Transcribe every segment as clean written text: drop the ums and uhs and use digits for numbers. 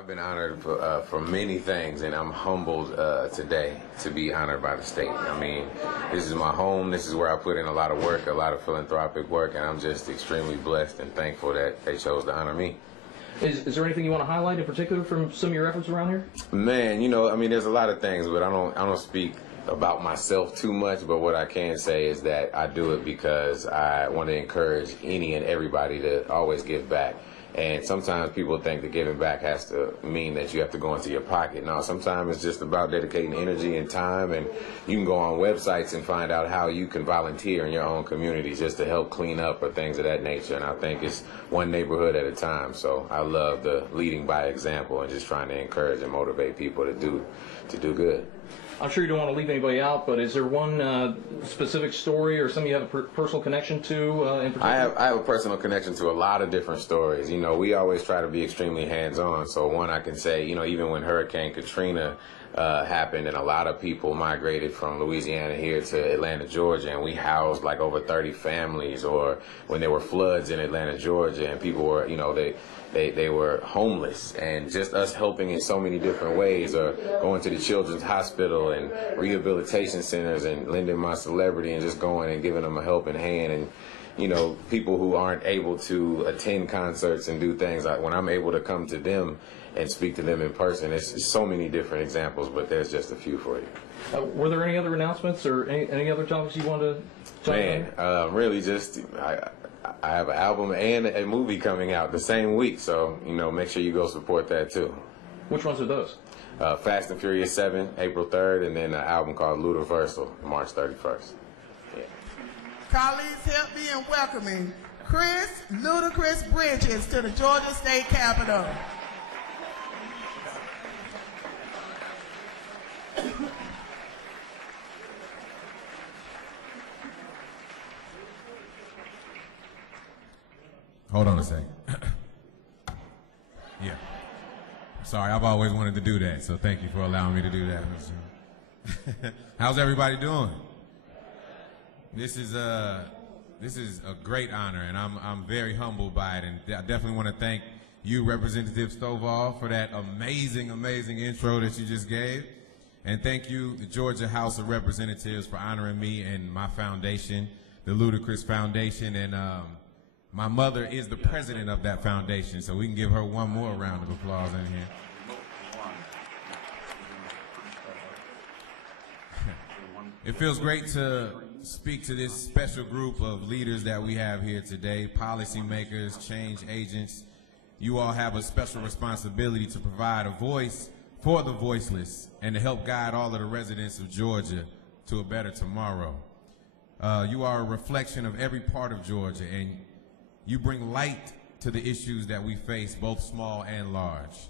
I've been honored for many things, and I'm humbled today to be honored by the state. I mean, this is my home. This is where I put in a lot of work, a lot of philanthropic work, and I'm just extremely blessed and thankful that they chose to honor me. Is there anything you want to highlight in particular from some of your efforts around here? Man, you know, I mean, there's a lot of things, but I don't speak about myself too much, but what I can say is that I do it because I want to encourage any and everybody to always give back. And sometimes people think that giving back has to mean that you have to go into your pocket. No, sometimes it's just about dedicating energy and time, and you can go on websites and find out how you can volunteer in your own community just to help clean up or things of that nature. And I think it's one neighborhood at a time. So I love the leading by example and just trying to encourage and motivate people to do good. I'm sure you don't want to leave anybody out, but is there one specific story or something you have a personal connection to in particular? I have a personal connection to a lot of different stories. You know, we always try to be extremely hands-on. So one I can say, you know, even when Hurricane Katrina happened and a lot of people migrated from Louisiana here to Atlanta, Georgia, and we housed like over 30 families, or when there were floods in Atlanta, Georgia, and people were, you know, they were homeless, and just us helping in so many different ways, or going to the Children's Hospital and rehabilitation centers and lending my celebrity and just going and giving them a helping hand. And you know, people who aren't able to attend concerts and do things, when I'm able to come to them and speak to them in person, it's so many different examples, but there's just a few for you. Were there any other announcements or any other topics you wanted to talk about? Really just, I have an album and a movie coming out the same week, so, you know, make sure you go support that too. Which ones are those? Fast and Furious 7, April 3rd, and then an album called Ludacris, March 31st. Yeah. Colleagues, help me in welcoming Chris Ludacris Bridges to the Georgia State Capitol. Hold on a second. Yeah. Sorry, I've always wanted to do that, so thank you for allowing me to do that. How's everybody doing? This is a great honor, and I'm very humbled by it, and I definitely want to thank you, Representative Stovall, for that amazing intro that you just gave. And thank you, the Georgia House of Representatives, for honoring me and my foundation, the Ludacris Foundation. And my mother is the president of that foundation, so we can give her one more round of applause in here. It feels great to speak to this special group of leaders that we have here today, policymakers, change agents. You all have a special responsibility to provide a voice for the voiceless and to help guide all of the residents of Georgia to a better tomorrow. You are a reflection of every part of Georgia, and you bring light to the issues that we face, both small and large.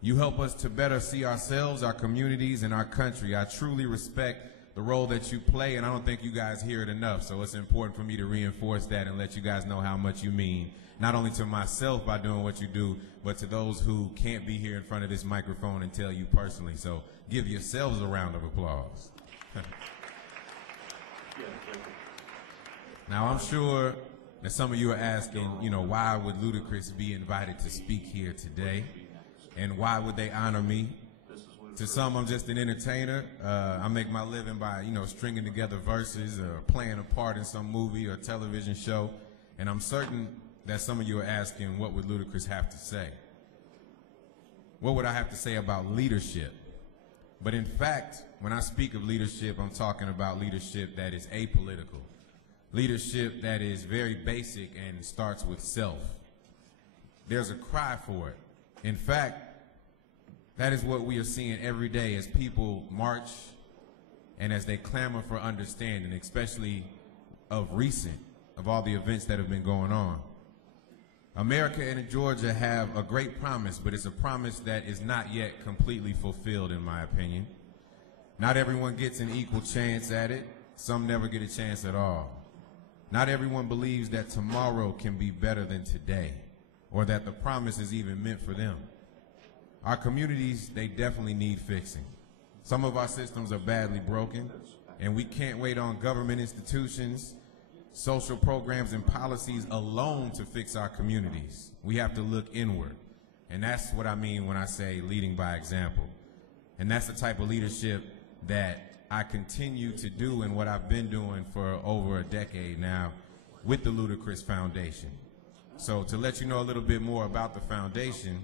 You help us to better see ourselves, our communities, and our country. I truly respect the role that you play, and I don't think you guys hear it enough, so it's important for me to reinforce that and let you guys know how much you mean, not only to myself by doing what you do, but to those who can't be here in front of this microphone and tell you personally. So give yourselves a round of applause. Now, I'm sure that some of you are asking, you know, why would Ludacris be invited to speak here today? And why would they honor me? To some, I'm just an entertainer. I make my living by, you know, stringing together verses or playing a part in some movie or television show. And I'm certain that some of you are asking, what would Ludacris have to say? What would I have to say about leadership? But in fact, when I speak of leadership, I'm talking about leadership that is apolitical. Leadership that is very basic and starts with self. There's a cry for it. In fact, that is what we are seeing every day as people march and as they clamor for understanding, especially of all the events that have been going on. America and Georgia have a great promise, but it's a promise that is not yet completely fulfilled, in my opinion. Not everyone gets an equal chance at it. Some never get a chance at all. Not everyone believes that tomorrow can be better than today, or that the promise is even meant for them. Our communities, they definitely need fixing. Some of our systems are badly broken, and we can't wait on government institutions, social programs, and policies alone to fix our communities. We have to look inward. And that's what I mean when I say leading by example. And that's the type of leadership that I continue to do and what I've been doing for over a decade now with the Ludacris Foundation. So to let you know a little bit more about the foundation,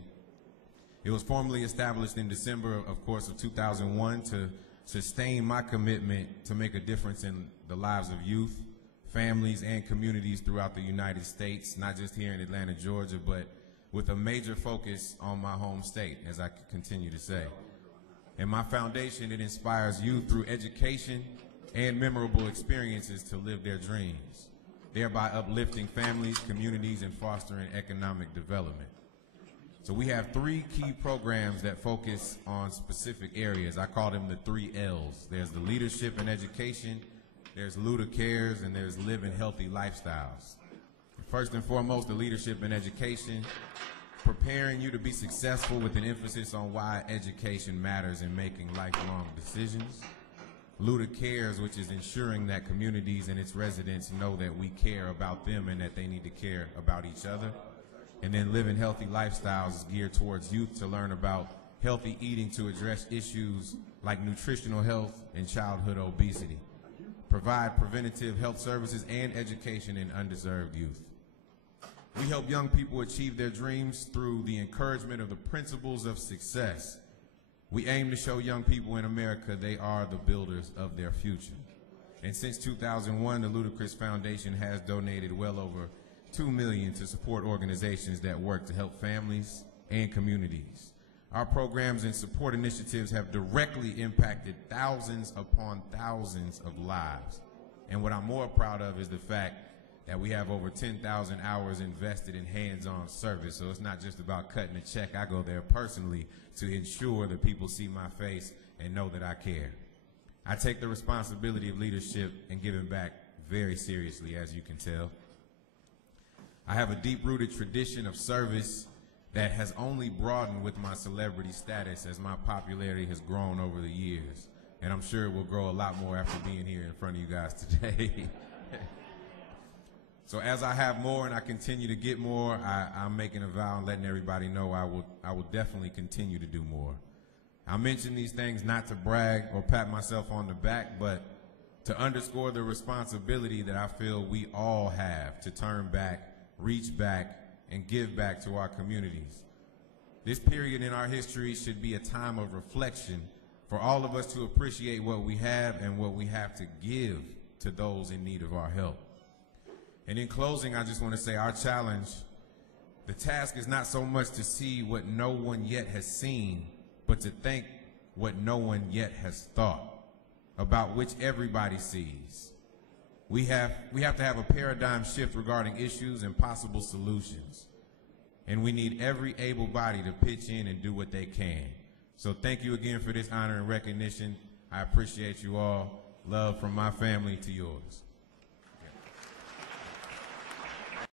it was formally established in December, of course, of 2001 to sustain my commitment to make a difference in the lives of youth, families, and communities throughout the United States, not just here in Atlanta, Georgia, but with a major focus on my home state, as I continue to say. And my foundation, it inspires youth through education and memorable experiences to live their dreams, thereby uplifting families, communities, and fostering economic development. So we have 3 key programs that focus on specific areas. I call them the 3 L's. There's the leadership and education, there's Ludacares, and there's living healthy lifestyles. First and foremost, the leadership and education, preparing you to be successful with an emphasis on why education matters in making lifelong decisions. Ludacares, which is ensuring that communities and its residents know that we care about them and that they need to care about each other. And then living healthy lifestyles is geared towards youth to learn about healthy eating to address issues like nutritional health and childhood obesity. Provide preventative health services and education in underserved youth. We help young people achieve their dreams through the encouragement of the principles of success. We aim to show young people in America they are the builders of their future. And since 2001, the Ludacris Foundation has donated well over $2 million to support organizations that work to help families and communities. Our programs and support initiatives have directly impacted thousands upon thousands of lives. And what I'm more proud of is the fact that we have over 10,000 hours invested in hands-on service. So it's not just about cutting a check. I go there personally to ensure that people see my face and know that I care. I take the responsibility of leadership and giving back very seriously, as you can tell. I have a deep-rooted tradition of service that has only broadened with my celebrity status as my popularity has grown over the years. And I'm sure it will grow a lot more after being here in front of you guys today. So as I have more and I continue to get more, I'm making a vow and letting everybody know I will definitely continue to do more. I mention these things not to brag or pat myself on the back, but to underscore the responsibility that I feel we all have to turn back, reach back, and give back to our communities. This period in our history should be a time of reflection for all of us to appreciate what we have and what we have to give to those in need of our help. And in closing, I just want to say our challenge, the task is not so much to see what no one yet has seen, but to think what no one yet has thought, about which everybody sees. We have to have a paradigm shift regarding issues and possible solutions. And we need every able body to pitch in and do what they can. So thank you again for this honor and recognition. I appreciate you all. Love from my family to yours.